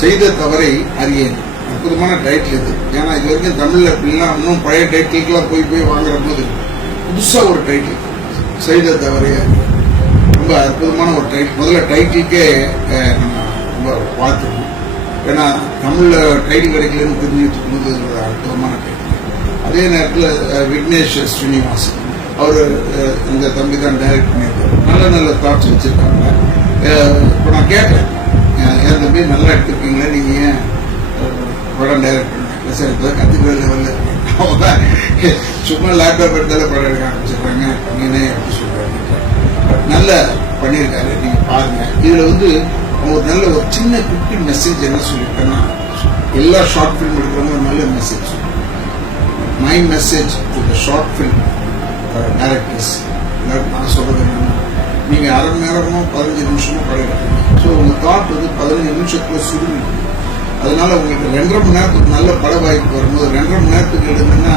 செய்த தவறை அறியேன். அற்புதமான டைட்டில் இது. ஏன்னா இது வரைக்கும் தமிழ்ல அப்படிலாம் இன்னும் பழைய டைட்டிலுக்கெல்லாம் போய் வாங்குற போது புதுசா ஒரு டைட்டில், செய்த தவறை அறியேன். ரொம்ப அற்புதமான ஒரு டைட்டில். முதல்ல டைட்டிலுக்கே நம்ம ரொம்ப வாழ்த்துக்கணும். ஏன்னா தமிழ்ல டைட்டில் கிடைக்கலன்னு தெரிஞ்சுட்டு போது ஒரு அற்புதமான டைட்டில். அதே நேரத்தில் விக்னேஷ் ஸ்ரீனிவாசன் அவர் இந்த தம்பி தான் டைரக்ட் பண்ணியிருக்காரு. நல்ல நல்ல தாட்ஸ் வச்சிருக்காங்க. இப்போ நான் கேட்டேன், என் தம்பி நல்லா எடுத்துருக்கீங்களா, நீங்க ஏன் படம் டைரக்ட் பண்ணல? சார் இப்போ கத்துக்கிற லெவலில் அவங்க சும்மா லேப்டாப் எடுத்தாலும் படம் எடுக்க ஆரம்பிச்சிருக்காங்க. நீங்களே எப்படி சொல்றாங்க, நல்ல பண்ணியிருக்காரு. நீங்க பாருங்க. இதுல வந்து ஒரு நல்ல ஒரு சின்ன குட்டி மெசேஜ் என்ன சொல்லியிருக்கேன்னா, எல்லா ஷார்ட் ஃபிலிம் எடுக்கிறவங்க ஒரு நல்ல message. My message to the short film directors, நான் சொல்றது என்னன்னா, நீங்க அரை மணி நேரமோ 15 நிமிஷமோ படம் எடுக்கணும். ஸோ உங்க தாட் வந்து 15 நிமிஷத்துல சுருங்கி, அதனால உங்களுக்கு 2.5 மணி நேரத்துக்கு நல்ல பட வாய்ப்பு வரும்போது 2.5 மணி நேரத்துக்கு எடுங்கன்னா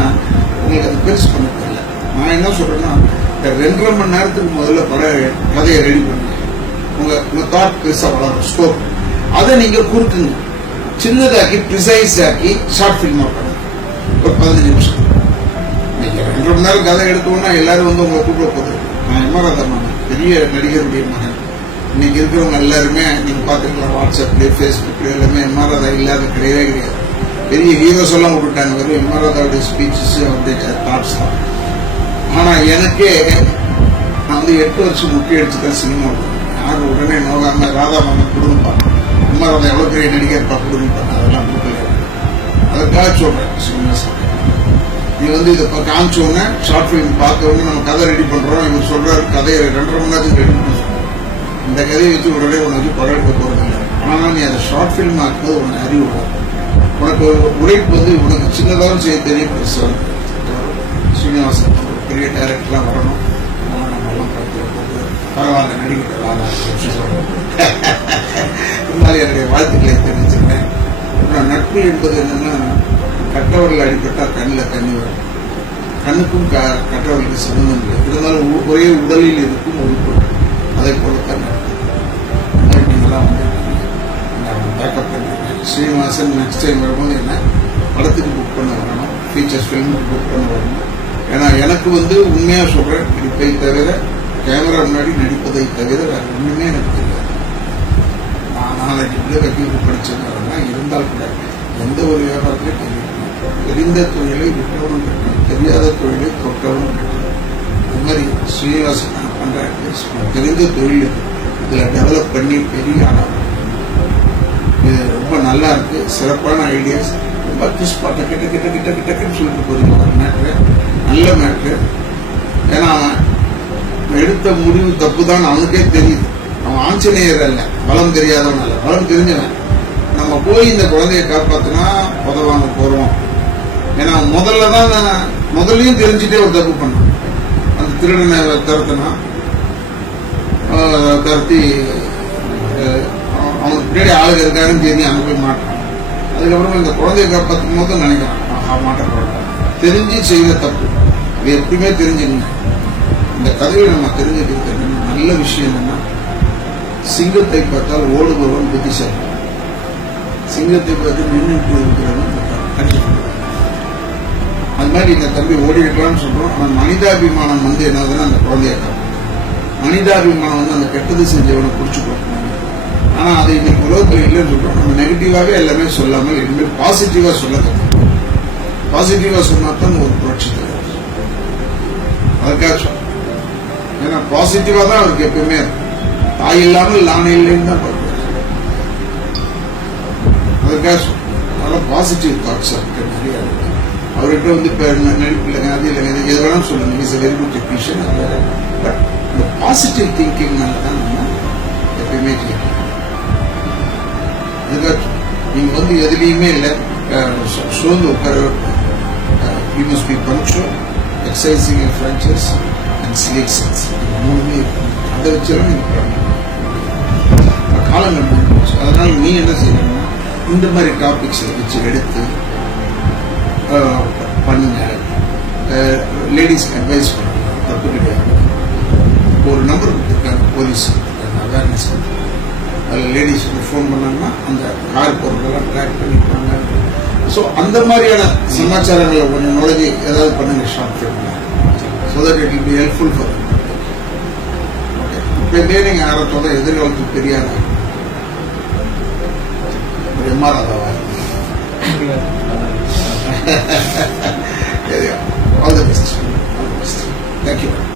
உங்களுக்கு அது பெருசு பண்ண தெரியல. நான் என்ன சொல்றேன்னா, 2.5 மணி நேரத்துக்கு முதல்ல கதையை ரெடி பண்ணுங்க. உங்க தாட் பெருசா வளரும், ஸ்கோப். அதை நீங்க குறுக்குங்க, சின்னதாக்கி ப்ரிசைஸ் ஆக்கி ஷார்ட் ஃபிலிமா பண்ணுங்க. ஒரு 15 நிமிஷம். நீங்க 2.5 மணி நேரம் கதை எடுத்தோம்னா எல்லாரும் வந்து உங்களை கூப்பிட போகுது. நான் எம்ஆர் பெரிய நடிகருடைய மகன். இன்னைக்கு இருக்கிறவங்க எல்லாருமே நீங்க பாத்துக்கலாம், வாட்ஸ்அப்ல பேஸ்புக்ல எல்லாமே எம்ஆர் இல்லாத கிடையவே கிடையாது. பெரிய ஹீரோஸ் எல்லாம் விட்டுட்டாங்க. வெறும் எம்ஆர் ஸ்பீச்சஸ் அவருடைய தாட்ஸ் தான். ஆனா எனக்கே நான் வந்து 8 வருஷம் முக்கிய அடிச்சுதான் சினிமா. யாரும் உடனே நோகாம ராதா மாமன் கொடுங்கப்பா, எம்ஆர் எவ்வளவு பெரிய நடிகர்ப்பா கொடுங்கப்பா, அதெல்லாம் கொடுக்கல. அதுக்காக சொல்றேன், சினிமா நீ வந்து இதை காமிச்ச உடனே ஷார்ட் ஃபிலிம் பார்த்த உடனே நம்ம கதை ரெடி பண்றோம். இவர் சொல்றாரு கதையை 2.5 மணி நேரத்துக்கு ரெடி பண்ண சொல்றோம். இந்த கதையை வச்சு உடனே உனக்கு வச்சு படம் எடுக்க போறது இல்லை. ஆனா நீ அதை ஷார்ட் ஃபிலிம் ஆக்கும்போது உனக்கு அறிவு வரும். உனக்கு உழைப்பு வந்து உனக்கு சின்னதாகவும் செய்ய தெரியும். பெருசா ஸ்ரீனிவாசன் பெரிய டைரக்டர்லாம் வரணும். நம்மெல்லாம் பரவாயில்ல நடிகர்கள் இருந்தாலும் என்னுடைய வாழ்த்துக்களை தெரிவிச்சிருக்கேன். நட்பு என்பது என்னன்னா, கற்றவர்கள் அடிப்பட்டா கண்ணில் தண்ணி வரும். கண்ணுக்கும் கற்றவர்களுக்கு சம்பந்தம் இல்லை. இருந்தாலும் ஒரே உடலில் இருக்கும் உறுப்பு. அதை போலத்தான் நீங்களாம் வந்து பேக்கப் பண்ணிருக்கேன். ஸ்ரீனிவாசன் நெக்ஸ்ட் டைம் வரும்போது என்ன படத்துக்கு புக் பண்ண வரணும், ஃபீச்சர்ஸ் ஃபிலிமுக்கு புக் பண்ண வரணும். ஏன்னா எனக்கு வந்து உண்மையா சொல்றேன், நடிப்பை தவிர, கேமரா முன்னாடி நடிப்பதை தவிர வேற ஒண்ணுமே எனக்கு தெரியாது. நான் 4 வக்கீலுக்கு படிச்சதுனால இருந்தால் கூட எந்த ஒரு வியாபாரத்திலையும் தெரியும். தெரிந்த தொழிலை விட்டவனும் கட்டணும், தெரியாத தொழிலை தொட்டவனும் கட்டணும். அது மாதிரி ஸ்ரீனிவாசன் நான் பண்றேன். தெரிந்த தொழில் இதுல டெவலப் பண்ணி பெரிய ஆளாகும். இது ரொம்ப நல்லா இருக்கு, சிறப்பான ஐடியாஸ். ரொம்ப கிஸ்பாட்ட கிட்ட கிட்ட கிட்ட கிட்டன்னு சொல்லிட்டு போறீங்க. ஒரு மேட்ரு, நல்ல மேட்ரு. ஏன்னா அவன் எடுத்த முடிவு தப்பு தான் அவனுக்கே தெரியுது. அவன் ஆஞ்சநேயர் அல்ல, பலம் தெரியாதவன் அல்ல, பலம் தெரிஞ்சவன். நம்ம போய் இந்த குழந்தைய காப்பாத்தினா உதவாங்க போறோம். ஏன்னா முதல்லையும் தெரிஞ்சுட்டே ஒரு தப்பு பண்ணான். அந்த திருடனை தரத்தி அவனுக்கு பின்னாடி ஆளுக இருக்காருன்னு தெரிஞ்சு அங்க போய் மாட்டான். அதுக்கப்புறம் இந்த குழந்தைய காப்பாற்றும் போது நினைக்கிறான் மாட்டக்கூடாது. தெரிஞ்சு செய்த தப்பு. இது எப்படியுமே தெரிஞ்சுக்கணும். இந்த கதையை நம்ம தெரிஞ்சுக்கிறது நல்ல விஷயம் என்னன்னா, சிங்கத்தை பார்த்தால் ஓடுபவன் புத்திசாலி, சிங்கத்தை பார்த்து நின்றுட்டு இருக்கிறவன் கண்டிப்பாக. அது மாதிரி இந்த தம்பி ஓடிக்கலாம்னு சொல்றோம். ஆனால் மனிதாபிமானம் வந்து என்னதுன்னா அந்த குழந்தைய காப்போம். மனிதாபிமானம் வந்து அந்த கெட்டது செஞ்சவனை பிடிச்சு கொடுக்கணும். ஆனா அதை இன்னைக்கு உலகத்தில் இல்லைன்னு சொல்றோம். நம்ம நெகட்டிவாவே எல்லாமே சொல்லாமல் இனிமேல் பாசிட்டிவா சொல்ல கற்றுக்கணும். பாசிட்டிவா சொன்னாதான் ஒரு புரட்சி தரும். அதுக்காக சொல்றேன். ஏன்னா பாசிட்டிவா தான் அவருக்கு எப்பவுமே இருக்கும். தாய் இல்லாமல் நானே இல்லைன்னு தான் பார்க்கிறேன். அதுக்காக சொல்றேன். பாசிட்டிவ் தாட்ஸ் இருக்கு நிறைய. அவர்கிட்ட வந்து நடிப்பு இல்லைங்க, அது இல்லைங்க, எது வேணாலும் சொல்லுங்க. Is very good technician. But இந்த பாசிட்டிவ் திங்கிங்னால தான் நம்ம எப்பயுமே ஜெயிக்கணும். நீங்க வந்து எதுலையுமே இல்லை சோர்ந்து உட்கார. You must be punctual, exercising franchise and sleek sense. மூணுமே இருக்கும். அதை வச்சாலும் நீங்க காலங்கள் முடிஞ்சு. அதனால நீ என்ன செய்யணும்னா இந்த மாதிரி டாபிக்ஸ் வச்சு எடுத்து பண்ணுங்க. லேடிஸ்க்கு அட்வைஸ் பண்ணுங்க, தப்பு கிடையாது. ஒரு நம்பர் கொடுத்துருக்காங்க போலீஸ் அவேர்னஸ். அதில் லேடிஸ் வந்து ஃபோன் பண்ணாங்கன்னா அந்த கார் பொருட்கள்லாம் ட்ராக் பண்ணிப்பாங்க. ஸோ அந்த மாதிரியான சமாச்சாரங்களை கொஞ்சம் நுழைஞ்சி ஏதாவது பண்ணுங்க short film. So that it will be helpful for okay. இப்போதே நீங்கள் ஆரத்தோட எதிர்காலத்துக்கு பெரிய ஒரு எம்ஆர்ஆதாவா all the best. Thank you.